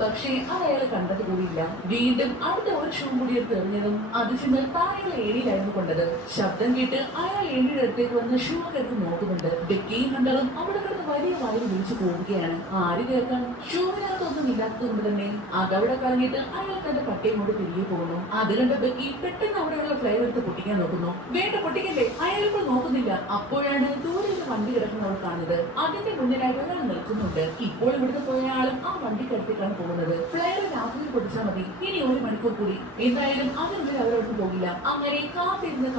പക്ഷേ അയാൾ കണ്ടത് കൂടിയില്ല. വീണ്ടും അടുത്ത ഒരു ഷൂ കൂടി എടുത്ത് എറിഞ്ഞതും അത് ചെന്ന് താഴെയുള്ള ഏരിയയിലായിരുന്നു കൊണ്ടത്. ശബ്ദം കേട്ട് അയാൾ ഏരിയുടെ അടുത്തേക്ക് വന്ന് ഷൂ ഒക്കെ എടുത്ത് നോക്കുന്നുണ്ട്. ബെക്കിയും ഹണ്ടറും അവിടെ കിടന്ന് വലിയ വായിൽ വിളിച്ചു പോവുകയാണ്. ആര് കേൾക്കാൻ? ഷൂവിനകത്തൊന്നും ഇല്ലാത്തത് കൊണ്ട് തന്നെ അതവിടെ കളഞ്ഞിട്ട് അയാൾ തന്റെ പട്ടിയും കൊണ്ട് തിരികെ പോകുന്നു. അത് കണ്ട ബെക്കി പെട്ടെന്ന് അവിടെയുള്ള ഫ്ലൈവ് എടുത്ത് പൊട്ടിക്കാൻ നോക്കുന്നു. വേണ്ട, പൊട്ടിക്കല്ലേ. അയാൾ ഇപ്പോൾ നോക്കുന്നില്ല. അപ്പോഴാണ് ദൂരെ ഒരു വണ്ടി കിടക്കുന്നവർ കാണുന്നത്. അതിന്റെ മുന്നിലായിട്ട് ഒരാൾ നിൽക്കുന്നുണ്ട്. ഇപ്പോൾ ഇവിടുന്ന് പോയ ആളും ആ വണ്ടിക്കടുത്തേക്കാണ് പോകുന്നത്. ഫ്ലൈവ് രാത്രി പൊട്ടിച്ചാൽ മതി, ഇനി 1 മണിക്കൂർ കൂടി. എന്തായാലും അതിനുള്ളിൽ അവരോട്ട് പോകില്ല. അങ്ങനെ കാത്തിരുന്ന്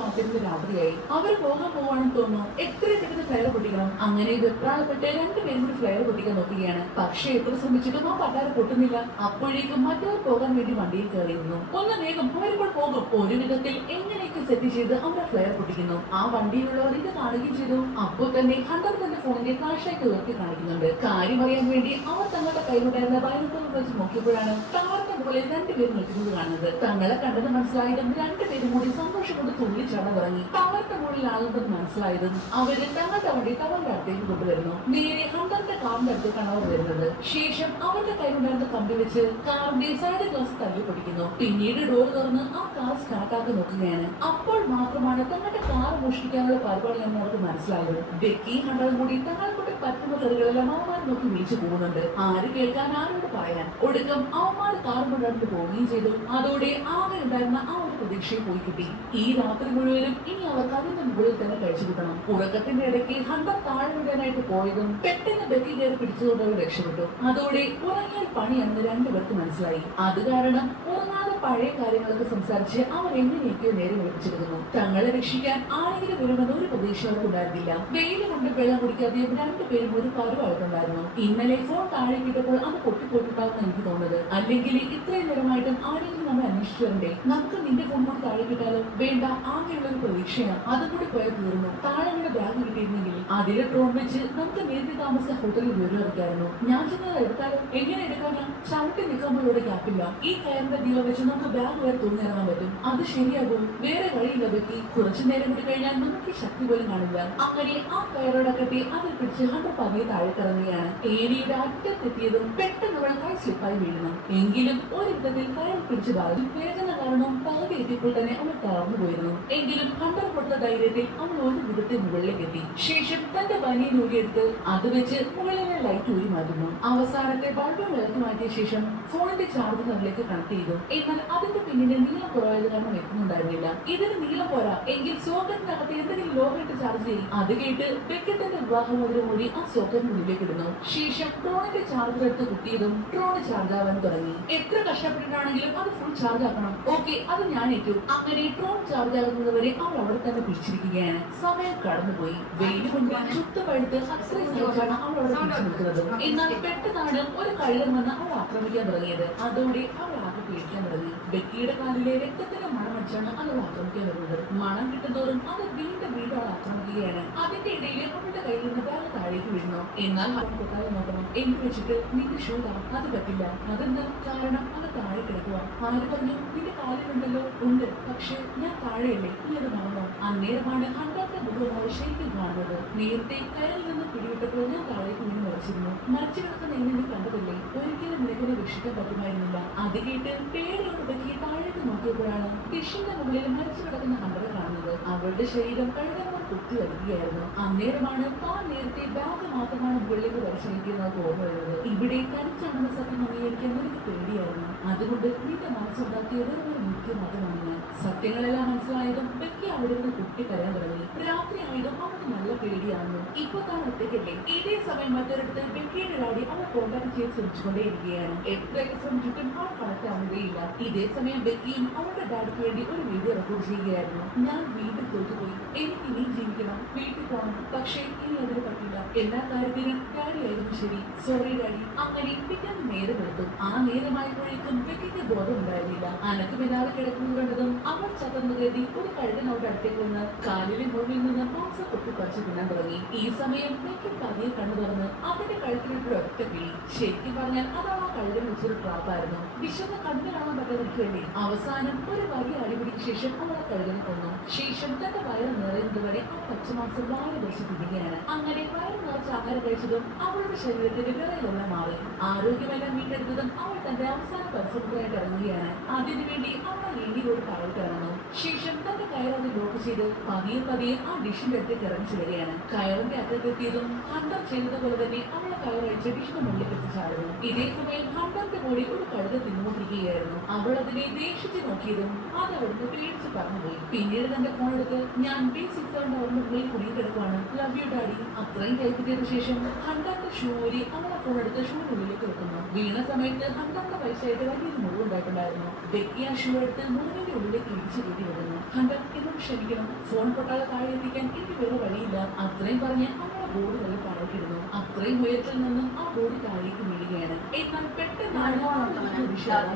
രാത്രിയായി. അവർ പോകാൻ പോവാണെന്ന് തോന്നുന്നു. എത്രയും പെട്ടെന്ന് ഫ്ലൈവ് പൊട്ടിക്കണം. അങ്ങനെ വെപ്രാളപ്പെട്ട് രണ്ടുപേരും കൂടി ഫ്ലൈവ് പൊട്ടിക്കാൻ നോക്കുകയാണ്. പക്ഷേ എത്ര ശ്രമിച്ചിട്ടും ആ പട്ടാരം പൊട്ടുന്നില്ല. അപ്പോഴേക്കും മറ്റവർ പോകാൻ വേണ്ടി വണ്ടിയിൽ കയറിയിരുന്നു. ഒന്ന് വേഗം, അവരിപ്പോൾ പോകും. ഒരു വിധത്തിൽ എങ്ങനെയൊക്കെ സെറ്റ് ചെയ്ത് അവർ ഫ്ലൈവ് പൊട്ടിക്കുന്നു. ആ വണ്ടിയിലുള്ളവർ ഇത് കാണുകയും ചെയ്തു. അപ്പോൾ തന്നെ ഹണ്ടർ തന്റെ ഫോണിന്റെ ഫ്ലാഷായിട്ട് ഉയർത്തി കാണിക്കുന്നുണ്ട്. കാര്യം അറിയാൻ വേണ്ടി അവർ തങ്ങളുടെ കയ്യിലുണ്ടായിരുന്ന ബൈനോക്കുലർ വെച്ച് നോക്കിയപ്പോഴാണ് താറിന്റെ മുകളിൽ രണ്ടുപേരും നിൽക്കുന്നത് കാണുന്നത്. തങ്ങളെ കണ്ടെന്ന് മനസ്സിലായതും രണ്ടുപേരും കൂടി സന്തോഷം കൊണ്ട് തുള്ളിച്ചാടാൻ തുടങ്ങി. ടവറിന്റെ മുകളിൽ ആളുണ്ടെന്ന് മനസ്സിലായതും അവര് തങ്ങളുടെ വണ്ടി ടവറിന്റെ അടുത്തേക്ക് കൊണ്ടുവരുന്നു. നേരെ ഹണ്ടറിന്റെ കാറിന്റെ അടുത്തേക്കാണ് അവർ വരുന്നത്. ശേഷം അവരുടെ കയ്യിലുണ്ടായിരുന്ന കമ്പി വെച്ച് കാറിന്റെ സൈഡ് ഗ്ലാസ് തല്ലി പൊടിക്കുന്നു. പിന്നീട് ഡോർ തുറന്ന് ആ കാർ സ്റ്റാർട്ടാക്കി നോക്കുകയാണ്. അപ്പോൾ മാത്രമാണ് തങ്ങളുടെ കാർ മോഷ്ടിക്കാനുള്ള പരിപാടിയാണെന്ന് അവർക്ക് മനസ്സിലായത്. ബെക്കി ഹണ്ടറും കൂടി തങ്ങളെ കൊണ്ട് പറ്റുന്ന തെറികളെല്ലാം അവന്മാർ നോക്കി വിളിച്ചു പോകുന്നുണ്ട്. ആര് കേൾക്കാൻ, ആരോട് പറയാൻ? ഒടുക്കം അവന്മാർ കാർ കൊണ്ടടുത്ത് പോവുകയും ചെയ്തു. അതോടെ ആകെ ഉണ്ടായിരുന്ന ആ ഒരു പ്രതീക്ഷയും പോയി കിട്ടി. ഈ രാത്രി മുഴുവനും ഇനി അവർക്ക് അതിന്റെ മുകളിൽ തന്നെ കഴിച്ചു കിട്ടണം. ഉറക്കത്തിന്റെ ഇടയ്ക്ക് ഹണ്ടർ താഴെ വിടാനായിട്ട് പോയതും പെട്ടെന്ന് ബെക്കി കയറി പിടിച്ചുകൊണ്ട് അവർ രക്ഷപ്പെട്ടു. അതോടെ ഉറങ്ങിയാൽ പണിയാണെന്ന് രണ്ടുപേർക്ക് മനസ്സിലായി. അത് കാരണം ഉറങ്ങാതെ പഴയ കാര്യങ്ങളൊക്കെ സംസാരിച്ച് അവർ എങ്ങനെയൊക്കെയോ നേരെ വിളിപ്പിച്ചെടുക്കുന്നു. തങ്ങളെ രക്ഷിക്കാൻ ആരെങ്കിലും വരുമെന്ന് ഒരു പ്രതീക്ഷ അവർക്കുണ്ടായിരുന്നില്ല. വെയിൽ കൊണ്ട് വെള്ളം കുടിക്കാതെ രണ്ടുപേരും ഒരു പരുവായിട്ടുണ്ടായിരുന്നു. ഇന്നലെ ഫോൺ താഴെ കിട്ടപ്പോൾ അത് പൊട്ടിപ്പോയിട്ടുണ്ടാവുന്ന എനിക്ക് തോന്നുന്നത്. അല്ലെങ്കിൽ ഇത്രയും നേരമായിട്ടും ആരെങ്കിലും നമ്മൾ അന്വേഷിച്ചു വരണ്ടേ? നമുക്ക് നിന്റെ ഫോൺ കൂടി താഴെ കിട്ടാലോ? വേണ്ട, ആകെയുള്ള ഒരു പ്രതീക്ഷയാണ്. അതും കൂടി പോയാൽ തീർന്നു. താഴെ ബാഗ് കിട്ടിയിരുന്നെങ്കിൽ അതിലെ ഡ്രോൺ വെച്ച് നമുക്ക് നേരത്തെ താമസിച്ച ഹോട്ടലിൽ വിവരം എടുക്കായിരുന്നു. ഞാൻ ചെന്നത് എടുത്താലോ? എങ്ങനെ എടുക്കാനാ? ചവിട്ടി നിൽക്കുമ്പോൾ ഇവിടെ ഗ്യാപ്പില്ല. ഈ കയറിന്റെ നീളം വെച്ച് നമുക്ക് ബാഗ് വരെ തൂങ്ങിയിറങ്ങാൻ പറ്റും. അത് ശരിയാകും. വേറെ വഴിയില്ല ബെക്കി. കുറച്ചു നേരം കൂടി കഴിഞ്ഞാൽ നമുക്ക് ശക്തി പോലും കാണില്ല. അങ്ങനെ ആ കയറോടെ കെട്ടി അതിൽ പിടിച്ച് ഹണ്ടർ പതിയെ താഴെ കറങ്ങുകയാണ്. ഏരിയുടെ അറ്റത്തെത്തിയതും പെട്ടെന്ന് അവൾ കൈ സ്ലിപ്പായി വീഴുന്നു. എങ്കിലും ഒരു വിധത്തിൽ കയർ പിടിച്ചു ബാധി. വേദന കാരണം പകുതി എത്തിയപ്പോൾ തന്നെ അവൾ തളർന്നു പോയിരുന്നു. എങ്കിലും ഹണ്ടർ കൊടുത്ത ധൈര്യത്തിൽ അവൾ ഒരു വിധത്തിൽ മുകളിലേക്ക് എത്തി. ശേഷം തന്റെ ബനിയൻ ഊരിയെടുത്ത് അത് വെച്ച് മുകളിലെ ലൈറ്റ് ഊരി മാറ്റുന്നു. അവസാനത്തെ ബൾബ് വിളക്കി മാറ്റിയ ശേഷം ഫോണിന്റെ ചാർജ് അതിലേക്ക് കണക്ട് ചെയ്തു. എന്നാൽ അതിന്റെ പിന്നിന്റെ നീളം കുറവായത് കാരണം എത്തുന്നുണ്ടായിരുന്നില്ല. ഇതിന് നീളം പോരാ എങ്കിൽ സോക്കറ്റിനകത്ത് എന്തെങ്കിലും ലോഹയിട്ട് ചാർജ് ചെയ്യും. അത് കേട്ട് ബെക്കറ്റിന്റെ വിവാഹമോതിരം കൂടി ആ സോക്കറ്റിനുള്ളിലേക്ക് ഇടുന്നു. ശേഷം ഡ്രോണിന്റെ ചാർജർ എടുത്ത് കുത്തിയതും ഡ്രോൺ ചാർജ് ആവാൻ തുടങ്ങി. എത്ര കഷ്ടപ്പെട്ടിട്ടാണെങ്കിലും അത് ഫുൾ ചാർജ് ആക്കണം. ഓക്കെ, അത് ഞാൻ ഏറ്റു. അങ്ങനെ ഡ്രോൺ ചാർജ് ആകുന്നതുവരെ അവൾ അവിടെ തന്നെ പിടിച്ചിരിക്കുകയാണ്. സമയം കടന്നുപോയി. വെയിൽ കൊണ്ട് ചുട്ടുപഴുത്ത് അത്രയും സഹിച്ചാണ് അവൾ അവിടെ പിടിച്ചു നിൽക്കുന്നത്. എന്നാൽ പെട്ടെന്നാണ് ഒരു കഴുകൻ വന്ന് അവൾ ആക്രമിക്കാൻ തുടങ്ങിയത്. അതോടെ അവൾ ആകെ പേടിക്കാൻ തുടങ്ങി. ബെക്കിയുടെ കാലിലെ രക്തത്തിന്റെ മണം അടിച്ചാണ് അവൾ ആക്രമിക്കാൻ വരുന്നത്. മണം കിട്ടുന്നതോറും അത് വീണ്ടും അവൾ ആക്രമിക്കുകയാണ്. അതിന്റെ ഇടയിൽ അവളുടെ കയ്യിൽ നിന്ന് ബാഗ് താഴേക്ക് വീഴുന്നു. എന്നാൽ അവൾ കൊട്ടാരം നോക്കണം. എന്ത് വെച്ചിട്ട് നിന്റെ ഷൂ താ? അത് പറ്റില്ല. അതെന്താ? കാരണം അത് താഴെ കിടക്കുക. ആര് പറഞ്ഞു? നിന്റെ കാലിലുണ്ടല്ലോ. ഉണ്ട്, പക്ഷെ ഞാൻ താഴെയല്ലേ. നീ അത് കാണണോ? അന്നേരമാണ് ഹണ്ടറിന്റെ മുഖമായ ശരിക്കും കാണുന്നത്. നേരത്തെ കയറിൽ നിന്ന് പിടിവിട്ടപ്പോൾ ഞാൻ താഴേക്ക് വീണ് മരിച്ചിരുന്നു. മരിച്ചു കിടക്കുന്ന എന്നെ കണ്ടതല്ലേ? ഒരിക്കലും നിനക്കിനെ രക്ഷിക്കാൻ പറ്റുമായിരുന്നില്ല. അത് കേട്ട് പേടിയോട് ബെക്കി താഴേക്ക് നോക്കിയപ്പോഴാണ് ഡിഷിന്റെ മുകളിൽ മരിച്ചു കിടക്കുന്ന ഹണ്ടറെ കാണുന്നത്. അവളുടെ ശരീരം കഴുകന്മാർ കുത്തി വരികയായിരുന്നു. അന്നേരമാണ് താൻ നേരത്തെ ബാഗ് മാത്രമാണ് മുകളിലേക്ക് വലിച്ചെടുക്കുന്നത് ഓർമ്മ വരുന്നത്. ഇവിടെ തനിച്ചാണെന്ന സത്യം അംഗീകരിക്കാൻ നിനക്ക് പേടിയായിരുന്നു. അതുകൊണ്ട് നിന്റെ മനസ്സുണ്ടാക്കിയ ഒരു മുഖ്യ മാത്രമാണ് ഞാൻ. സത്യങ്ങളെല്ലാം മനസ്സിലായതും ബെക്കി അവിടെ നിന്ന് കുട്ടിക്കരയാൻ തുടങ്ങി. രാത്രി ആയതും അവൾക്ക് നല്ല പേടിയാണെന്നു. ഇപ്പൊ താൻ ഒറ്റയ്ക്കല്ലേ? ഇതേ സമയം മറ്റൊരിടത്ത് ബെക്കിയുടെ ഡാഡി അവൾ കോണ്ടാക്ട് ചെയ്ത് ശ്രമിച്ചുകൊണ്ടേയിരിക്കുകയാണ്. എത്രയൊക്കെ ശ്രമിച്ചിട്ടും അവൾ കണക്ട് ആവുകയില്ല. ഇതേ സമയം ബെക്കിയും അവളുടെ ഡാഡിക്ക് വേണ്ടി ഒരു വീഡിയോ റെക്കോർഡ് ചെയ്യുകയായിരുന്നു. ഞാൻ വീണ്ടും തോറ്റുപോയി. എനിക്ക് ഇനിയും ജീവിക്കണം, വീട്ടിൽ പോകണം. പക്ഷേ ഇനി അതിന് പറ്റില്ല. എല്ലാ കാര്യത്തിനും ഡാഡി ആയിരുന്നു ശരി. Sorry daddy. അങ്ങനെ പിറ്റേന്ന് നേരം എടുത്തു. ആ നേരമായപ്പോഴേക്കും ബെക്കിക്ക് ബോധം ഉണ്ടായിരുന്നില്ല. അനക്കുമില്ലാതെ കിടക്കുന്നത് കണ്ടതും അവൾ ചതർന്നു കരുതി ഒരു കഴുകനോട് അടുത്തേക്ക് വന്ന് കാലിലെ മുകളിൽ നിന്ന് മാംസം പൊട്ടിപ്പറിച്ച് തിന്നാൻ തുടങ്ങി. ഈ സമയം ബെക്കി പതിയെ കണ്ണു തുറന്ന് അതിന്റെ കഴുത്തിലിട്ട് ഒറ്റ പിടി. ശരിക്കും പറഞ്ഞാൽ അതാണ് ആ കഴുകൻ വെച്ചൊരു ട്രാപ്പായിരുന്നു. വിശന്ന് കണ്ണു കാണാൻ പറ്റാതിരിക്കു വേണ്ടി അവസാനം ഒരു വലിയ അടിപിടിക്ക് ശേഷം അവൾ ആ കഴുകനെ കൊന്നു. ശേഷം തന്റെ വയറ് നിറയുന്നത് വരെ ആ പച്ചമാംസം വാരി വെച്ച് തിന്നുകയാണ്. അങ്ങനെ വയറ് നിറച്ച് ആഹാരം കഴിച്ചതും അവളുടെ ശരീരത്തിന്റെ വിറയിലെല്ലാം മാറി. ആരോഗ്യമെല്ലാം വീണ്ടെടുത്തതും അവൾ തന്റെ അവസാന പരിശ്രമത്തിനായിട്ട് ഇറങ്ങുകയാണ്. അതിനുവേണ്ടി അവൾ ആ ഏണിയിലൂടെ കയറി ഇറങ്ങുന്നു. ശേഷം തന്റെ കയർ അത് ലോക്ക് ചെയ്ത് പതിയെ പതിയെ ആ ഡിഷിന്റെ അടുത്തേക്ക് ഇറങ്ങി ചെല്ലുകയാണ്. കയറിന്റെ അറ്റത്തെത്തിയതും ഹണ്ടർ ചെയ്തതുപോലെ തന്നെ അവളെ കയറഴിച്ച് ഡിഷിന്റെ മുകളിൽ എത്തി ചാടുന്നു. ഇതേ സമയം ഹണ്ടറിന്റെ ബോഡി ഒരു കഴുത തിന്നുകൊണ്ടിരിക്കുകയായിരുന്നു. അവൾ അതിനെ ദേഷിച്ച് നോക്കിയതും അത് അവിടുന്ന് പേടിച്ച് പറഞ്ഞുപോയി. പിന്നീട് തന്റെ ഫോൺ എടുത്ത് ഞാൻ B6 മുകളിൽ കുടുങ്ങിക്കിടക്കുവാണ്, ലവ് യു ഡാഡി. അത്രയും കൈപ്പറ്റിയതിനു ശേഷം ഹണ്ടറിന്റെ ഷൂ ഊരി അവളെ ഫോൺ എടുത്ത് ഷൂവിനുള്ളിലേക്ക് വെക്കുന്നു. വീണ സമയത്ത് ഹണ്ടറിന്റെ പൈസയായിട്ട് വലിയൊരു മുറിവ് ഉണ്ടായിട്ടുണ്ടായിരുന്നു. ബെക്കി ആ ഷൂ എടുത്ത് മുറിവിന്റെ ഉള്ളിലേക്ക് ഇടിച്ചു കയറ്റി വരുന്നു. ഹണ്ടർ എന്നോട് ക്ഷമിക്കണം, ഫോൺ പൊട്ടാതെ താഴെ എത്തിക്കാൻ എനിക്ക് വേറെ വഴിയില്ല. അത്രയും പറഞ്ഞ് അവളെ ബോഡി തള്ളി താഴേക്കിടുന്നു. അത്രയും ഉയരത്തിൽ നിന്നും ആ ബോഡി താഴേക്ക് വീഴുകയാണ്. എന്നാൽ പെട്ടെന്നാണ്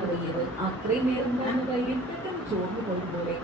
തുടങ്ങിയത്. അത്രയും നേരം ഉണ്ടായിരുന്ന ധൈര്യം പെട്ടെന്ന് ചോർന്നു പോയതുപോലെ.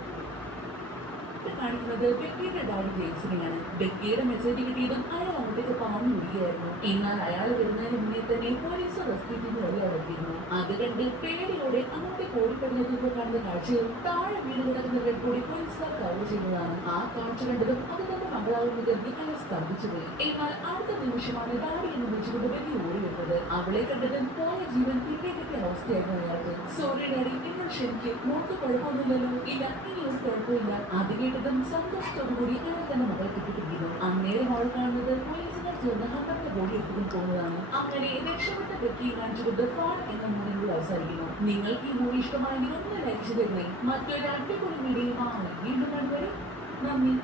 കാണിക്കുന്നത് ബെക്കിയുടെ ഡാഡി ജെയിംസിനെയാണ്. ബെക്കിയുടെ മെസ്സേജ് കിട്ടിയതും അയാൾ അങ്ങോട്ടേക്ക് പാഞ്ഞു വിടുകയായിരുന്നു. എന്നാൽ അയാൾ വരുന്നതിന് മുന്നേ തന്നെ പോലീസ് റെസ്ക്യൂ ടീം വഴി അടക്കിയിരുന്നു. അത് കണ്ട് പേടിയോടെ അങ്ങോട്ടേക്ക് ഓടിക്കഴിഞ്ഞപ്പോൾ കാണുന്ന കാഴ്ചയും താഴെ വീട് കിടക്കുന്ന ഡെഡ് ബോഡി പോലീസുകാർ കവർ ചെയ്യുന്നതാണ്. ആ കാഴ്ച കണ്ടതും അത് തന്നെ മകളാവുന്ന കരുതി അയാൾ സ്തംഭിച്ചുപോയി. എന്നാൽ അടുത്ത നിമിഷമാണ് ഡാഡി എന്ന് വിളിച്ചുകൊണ്ട് ബെക്കി ഓടി വരുന്നത്. അവളെ കണ്ടതും പോയ ജീവൻ തിരികെ കിട്ടിയ അവസ്ഥയായിരുന്നു അയാൾക്ക്. സോറി ഡാഡി, എന്നോട് ക്ഷമിക്ക്, മോൾക്ക് കുഴപ്പമൊന്നുമില്ലല്ലോ? ഇല്ല, ഇനി ഒരു കുഴപ്പമില്ല. അത് കേട്ടതും സന്തോഷത്തോടുകൂടി അയാൾ തന്നെ മകൾ കെട്ടിപ്പിടിക്കുന്നു. അന്നേരം അവൾ കാണുന്നത് പോലീസുകാർ ചേർന്ന് ഹണ്ടറിന്റെ ബോഡി എടുത്തുകൊണ്ട് പോകുന്നതാണ്. അങ്ങനെ രക്ഷപ്പെട്ട ബെക്കി കാണിച്ചുകൊണ്ട് ഫാൻ എന്ന മൂവിയോട് അവസാനിക്കുന്നു. നിങ്ങൾക്ക് ഈ മൂവി ഇഷ്ടമായെങ്കിൽ ഒന്ന് ലൈക്ക് ചെയ്തേക്കണേ. മറ്റൊരു അടിപൊളി വീഡിയോയുമായി വീണ്ടും കണ്ടുവരും. നന്ദി.